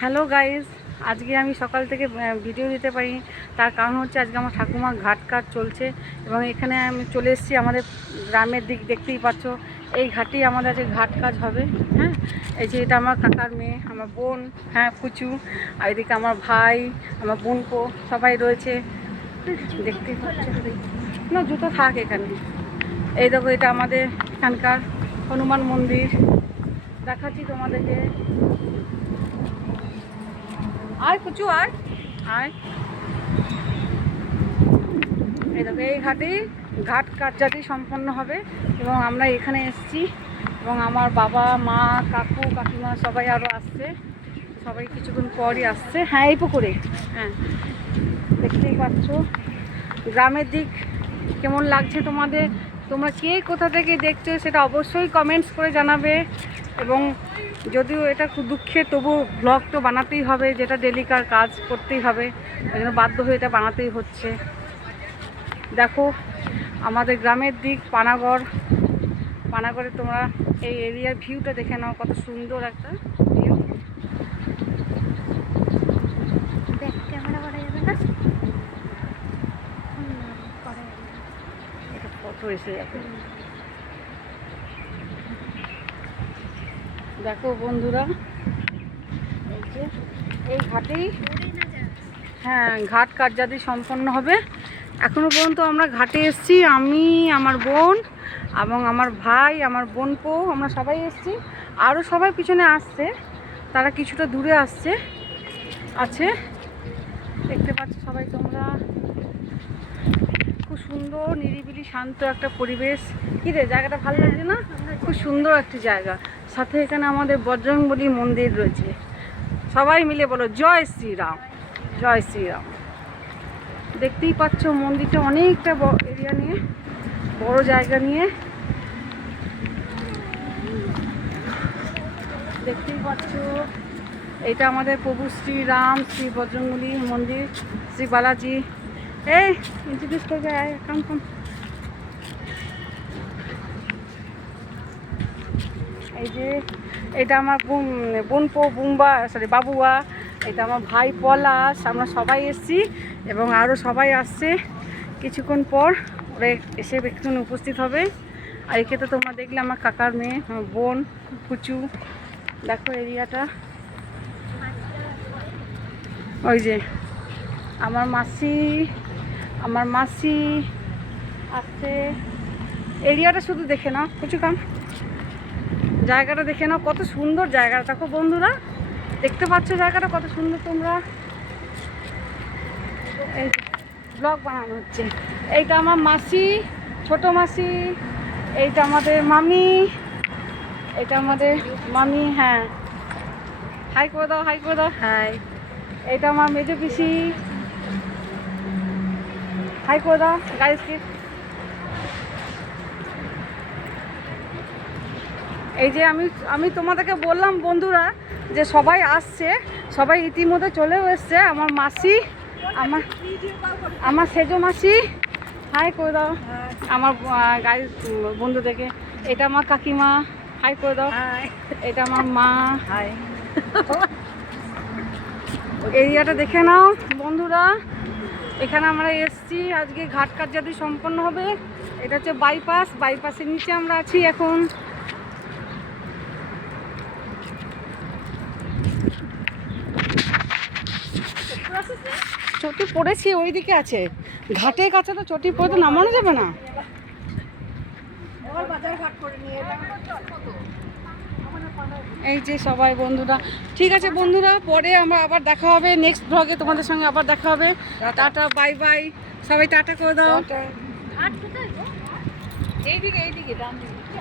Hello guys, আজকে আমি সকাল থেকে ভিডিও দিতে পারি তার কারণ হচ্ছে আজকে আমার ঠাকুমার ঘাট কাজ চলছে এবং এখানে আমি চলে এসেছি আমাদের গ্রামের দিক। দেখতেই পাচ্ছ এই ঘাটেই আমাদের আজকে ঘাট কাজ হবে। হ্যাঁ, এই যে এটা আমার কাকার মেয়ে, আমার বোন, হ্যাঁ পুচু, আর এদিকে আমার ভাই, আমার বোনপো সবাই রয়েছে। দেখতেই পাচ্ছ না, জুতো থাক এখানে। এই দেখো এটা আমাদের এখানকার হনুমান মন্দির, দেখাচ্ছি তোমাদেরকে। আয় কুচু আয় আয়। এই দেখো এই ঘাটেই ঘাট কার্যাদি সম্পন্ন হবে এবং আমরা এখানে এসেছি এবং আমার বাবা মা কাকু কাকিমা সবাই আরও আসছে, সবাই কিছুক্ষণ পরই আসছে। হ্যাঁ এই পুকুরে, হ্যাঁ দেখতেই পাচ্ছ। গ্রামের দিক কেমন লাগছে তোমাদের? তোমরা কে কোথা থেকে দেখছো সেটা অবশ্যই কমেন্টস করে জানাবে। এবং যদিও এটা খুব দুঃখের, তবু ব্লগ তো বানাতেই হবে, যেটা ডেলিকার কাজ করতেই হবে, ওই জন্য বাধ্য হয়ে এটা বানাতেই হচ্ছে। দেখো আমাদের গ্রামের দিক পানাগড়ে তোমরা এই এরিয়ার ভিউটা দেখে নাও, কত সুন্দর একটা ভিউ। ক্যামেরা করা যাবে না, এটা ফটো এসে যাবে। দেখো বন্ধুরা, এই যে এই ঘাটেই, হ্যাঁ ঘাট কার্যাদি সম্পন্ন হবে। এখনও পর্যন্ত আমরা ঘাটে এসেছি, আমি, আমার বোন এবং আমার ভাই, আমার বোনপো, আমরা সবাই এসেছি। আরও সবাই পিছনে আসছে, তারা কিছুটা দূরে আছে। দেখতে পাচ্ছ সবাই তোমরা, খুব সুন্দর নিরিবিলি শান্ত একটা পরিবেশ। কী রে, জায়গাটা ভালো লাগছে না? খুব সুন্দর একটি জায়গা। সাথে এখানে আমাদের বজরংবলী মন্দির রয়েছে। সবাই মিলে বলো জয় শ্রীরাম, জয় শ্রীরাম। দেখতেই পাচ্ছ মন্দিরটা অনেকটা এরিয়া নিয়ে, বড় জায়গা নিয়ে। দেখতেই পাচ্ছ এটা আমাদের প্রভু শ্রীরাম, শ্রী বজরংবলী মন্দির, শ্রী বালাজি। এই ইন্ট্রোডিউস করবে, কাম। এই যে এটা আমার বোনপো, বাবুয়া, এটা আমার ভাই পলাশ, আমরা সবাই এসেছি এবং আরও সবাই আসছে। কিছুক্ষণ পর ওরা এসে একটুখানি উপস্থিত হবে। আর একে তো তোমরা দেখলে আমার কাকার মেয়ে, আমার বোন পুচু। দেখো এরিয়াটা, ওই যে আমার মাসি আসছে। এরিয়াটা শুধু দেখে নাও পুচু, কাম জায়গাটা দেখে নাও, কত সুন্দর জায়গাটা। দেখো বন্ধুরা, দেখতে পাচ্ছ জায়গাটা কত সুন্দর তোমরা। এই ব্লগ বানানো হচ্ছে। এইটা আমার মাসি, ছোট মাসি, এইটা আমাদের মামি, এটা আমাদের মামি। হ্যাঁ হাই করে দাও, হাই করে দাও, হাই। এটা আমার মেজো পিসি, হাই করে দাও গাইসকে। এই যে আমি তোমাদেরকে বললাম বন্ধুরা যে সবাই আসছে, সবাই ইতিমধ্যে চলেও এসছে। আমার মাসি, আমার সেজো মাসি, হাই করে দাও আমার গাইস বন্ধুদেরকে। এটা আমার কাকিমা, হাই করে দাও। এটা আমার মা, হাই। এরিয়াটা দেখে নাও বন্ধুরা, এখানে আমরা এসছি, আজকে ঘাট কার্যাদি সম্পন্ন হবে। এটা হচ্ছে বাইপাসের নিচে আমরা আছি এখন। চটি পড়েছি, ওইদিকে আছে ঘাটের কাছে, তো চটি পড়ে তো নামানো যাবে না। এই যে সবাই বন্ধুরা, ঠিক আছে বন্ধুরা, পরে আমরা আবার দেখা হবে নেক্সট ব্লগে, তোমাদের সঙ্গে আবার দেখা হবে। টাটা, বাই বাই, সবাই টাটা করে দাও। এইদিকে ডান দিকে